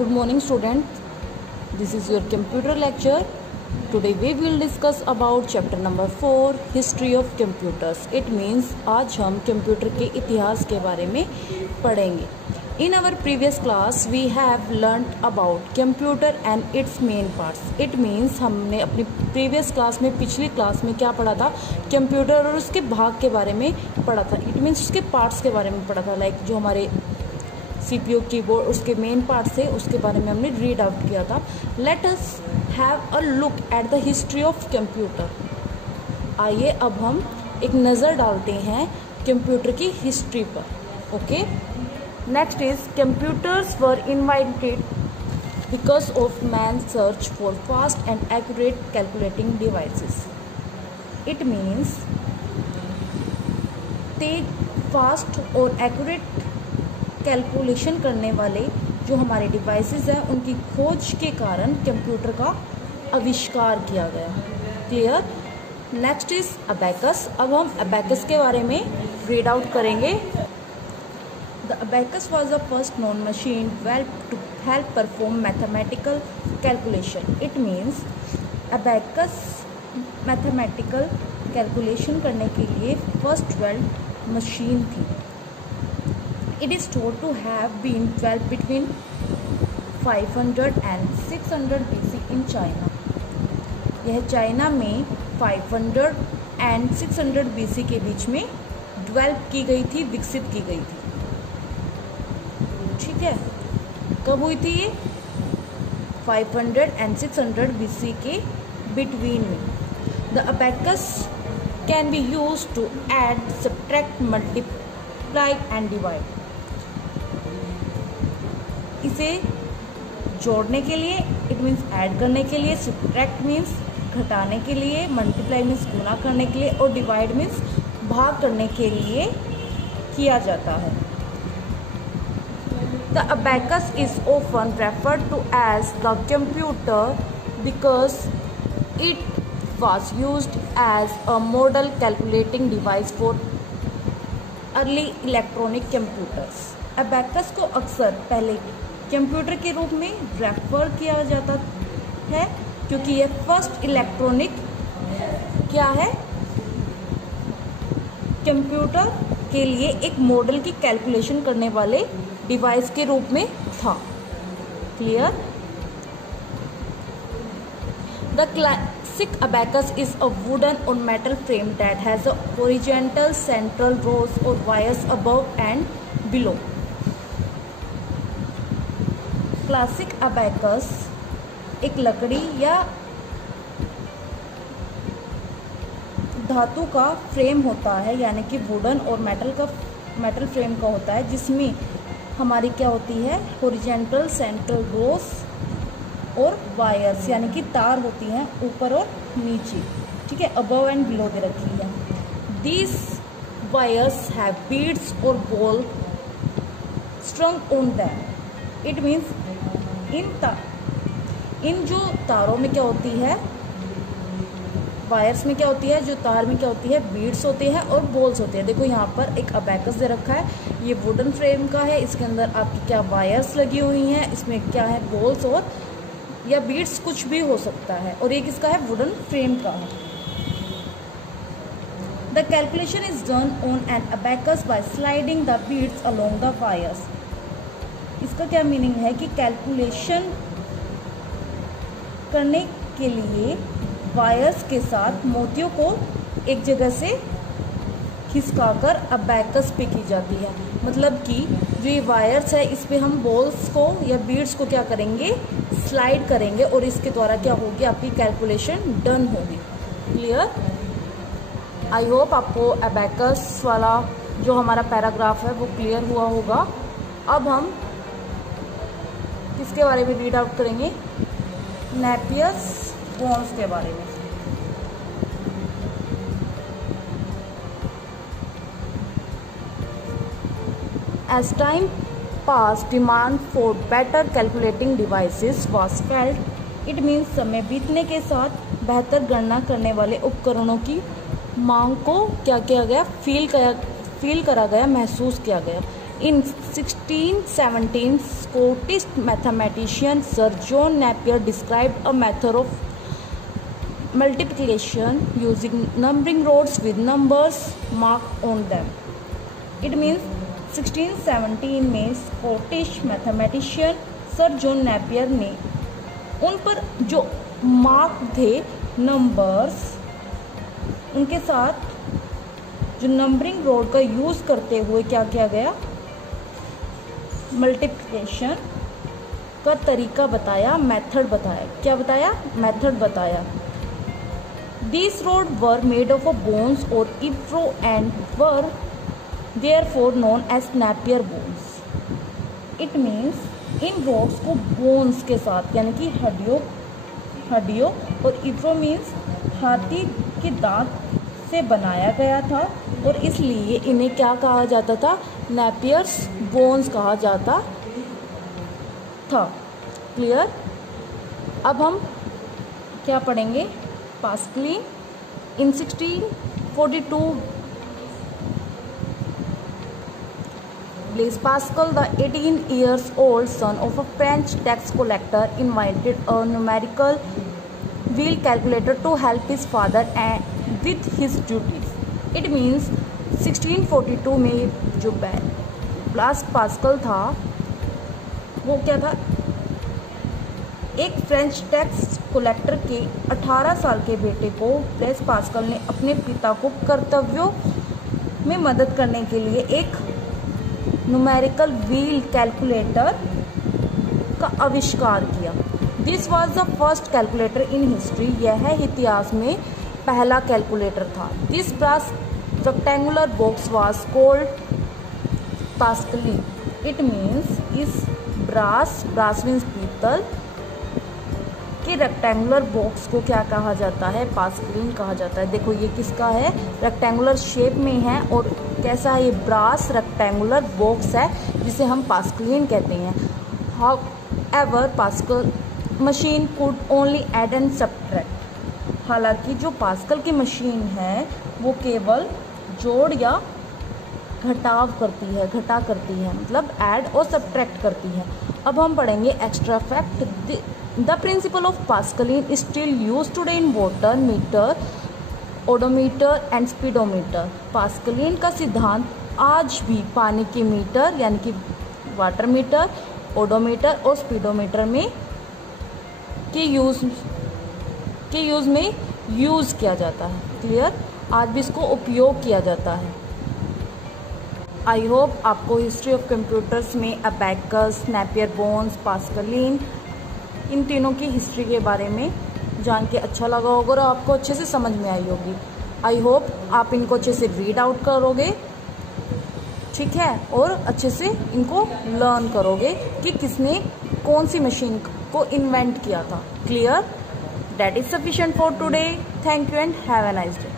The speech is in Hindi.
Good morning student. This is your computer lecture. Today we will discuss about chapter number 4 History of Computers. It means आज हम कंप्यूटर के इतिहास के बारे में पढ़ेंगे. In our previous class we have learnt about computer and its main parts. It means हमने अपनी previous class में पिछली क्लास में क्या पढ़ा था, कंप्यूटर और उसके भाग के बारे में पढ़ा था. It means उसके पार्ट्स के बारे में पढ़ा था, लाइक जो हमारे CPU कीबोर्ड उसके मेन पार्ट से उसके बारे में हमने रीड आउट किया था. Let us have a look at the history of computer. आइए अब हम एक नज़र डालते हैं कंप्यूटर की हिस्ट्री पर. Okay, next is computers were invented because of man search for fast and accurate calculating devices. It means Tej fast और एक्यूरेट कैलकुलेशन करने वाले जो हमारे डिवाइसेस हैं उनकी खोज के कारण कंप्यूटर का आविष्कार किया गया. क्लियर. Next is abacus. अब हम अबैकस के बारे में रीड आउट करेंगे. The abacus was the first known machine developed to help perform mathematical calculation. It means abacus mathematical calculation करने के लिए फर्स्ट डेवलप्ड मशीन थी. It is thought to have been developed between 500 and 600 BC in China. यह चाइना में 500 and 600 BC के बीच में डेवलप की गई थी, विकसित की गई थी. ठीक है, कब हुई थी ये? 500 and 600 BC के बिटवीन में. The abacus can be used to add, subtract, multiply and divide. इसे जोड़ने के लिए, इट मीन्स ऐड करने के लिए, सब्ट्रैक्ट मीन्स घटाने के लिए, मल्टीप्लाई मीन्स गुना करने के लिए और डिवाइड मीन्स भाग करने के लिए किया जाता है. The abacus is often referred to as the computer because it was used as a model calculating device for early electronic computers. Abacus को अक्सर पहले कंप्यूटर के रूप में रेफर किया जाता है क्योंकि यह फर्स्ट इलेक्ट्रॉनिक क्या है, कंप्यूटर के लिए एक मॉडल की कैलकुलेशन करने वाले डिवाइस के रूप में था. Clear. The classic abacus is a wooden or metal frame that has a horizontal central rows or wires above and below. Classic abacus एक लकड़ी या धातु का फ्रेम होता है, यानी कि वुडन और मेटल फ्रेम का होता है, जिसमें हमारी क्या होती है, हॉरिजॉन्टल सेंट्रल रोज और वायर्स यानी कि तार होती हैं ऊपर और नीचे. ठीक है, अबव एंड बिलो दे रखी है. दीज वायर्स हैव बीड्स और ball स्ट्रंग on them. It means in जो तारों में क्या होती है, वायर्स में क्या होती है, जो तार में क्या होती है, बीड्स होते हैं और बॉल्स होते हैं. देखो यहाँ पर एक अबैकस दे रखा है, ये वुडन फ्रेम का है, इसके अंदर आपकी क्या वायर्स लगी हुई हैं, इसमें क्या है, बॉल्स और या बीड्स कुछ भी हो सकता है, और ये किसका है, वुडन फ्रेम का है. The calculation is done on an abacus by sliding the beads along the wires. इसका क्या मीनिंग है कि कैलकुलेशन करने के लिए वायर्स के साथ मोतियों को एक जगह से खिसकाकर अबैकस पे की जाती है. मतलब कि जो ये वायर्स है इस पे हम बॉल्स को या बीड्स को क्या करेंगे, स्लाइड करेंगे और इसके द्वारा क्या होगी, आपकी कैलकुलेशन डन होगी. क्लियर. आई होप आपको अबैकस वाला जो हमारा पैराग्राफ है वो क्लियर हुआ होगा. अब हम किसके बारे में रीड आउट करेंगे, नेपियर्स बोन्स के बारे में. As time passed, demand for better calculating devices was felt. It means समय बीतने के साथ बेहतर गणना करने वाले उपकरणों की मांग को क्या किया गया, फील करा गया, महसूस किया गया. In 1617, Scottish mathematician Sir John Napier described a method of multiplication using numbering rods with numbers marked on them. It means 1617 में Scottish mathematician sir John Napier ने उन पर जो मार्क थे नंबर्स, उनके साथ जो नंबरिंग रोड का यूज़ करते हुए क्या किया गया, मल्टीप्लिकेशन का तरीका बताया, मेथड बताया। क्या बताया? मेथड बताया। These rods were made of bones or Ivro and were therefore known as Napier bones. It means in rods को bones के साथ यानी कि हड्डियों और Ivro means हाथी के दांत से बनाया गया था और इसलिए इन्हें क्या कहा जाता था? नेपियर्स बोन्स कहा जाता था। क्लियर? अब हम क्या पढ़ेंगे? Pascaline. In 1642 Blaise Pascal, the 18 years old son of a French tax collector, invented a numerical wheel calculator to help his father with his duties. It means 1642 में जो ब्लाइस पास्कल था वो क्या था? एक फ्रेंच टैक्स कलेक्टर के 18 साल के बेटे को ब्लाइस पास्कल ने अपने पिता को कर्तव्यों में मदद करने के लिए एक न्यूमेरिकल व्हील कैलकुलेटर का आविष्कार किया। This was the first calculator in history. यह इतिहास में पहला कैलकुलेटर था। This brass rectangular box was called Pascaline. It means इस ब्रास मीन्स पीतल के रेक्टेंगुलर बॉक्स को क्या कहा जाता है? पास्कलिन कहा जाता है। देखो ये किसका है? रेक्टेंगुलर शेप में है और कैसा है? ये ब्रास रेक्टेंगुलर बॉक्स है जिसे हम पास्कलिन कहते हैं। However pascal machine could only add and subtract. हालांकि जो पास्कल की मशीन है वो केवल जोड़ या घटाव करती है, घटा करती है, मतलब ऐड और सब्ट्रैक्ट करती है। अब हम पढ़ेंगे extra fact. The principle of Pascaline is still use today in water meter, odometer and speedometer. Pascaline का सिद्धांत आज भी पानी के मीटर यानी कि वाटर मीटर, ओडोमीटर और स्पीडोमीटर में के यूज़ में यूज़ किया जाता है। क्लियर? आज भी इसको उपयोग किया जाता है। आई होप आपको हिस्ट्री ऑफ कंप्यूटर्स में अबैकस, नेपियर बोन्स, पास्कलिन इन तीनों की हिस्ट्री के बारे में जान के अच्छा लगा होगा और आपको अच्छे से समझ में आई होगी। आई होप आप इनको अच्छे से रीड आउट करोगे, ठीक है, और अच्छे से इनको लर्न करोगे कि किसने कौन सी मशीन को इन्वेंट किया था। Clear? That is sufficient for today. Thank you and have a nice day.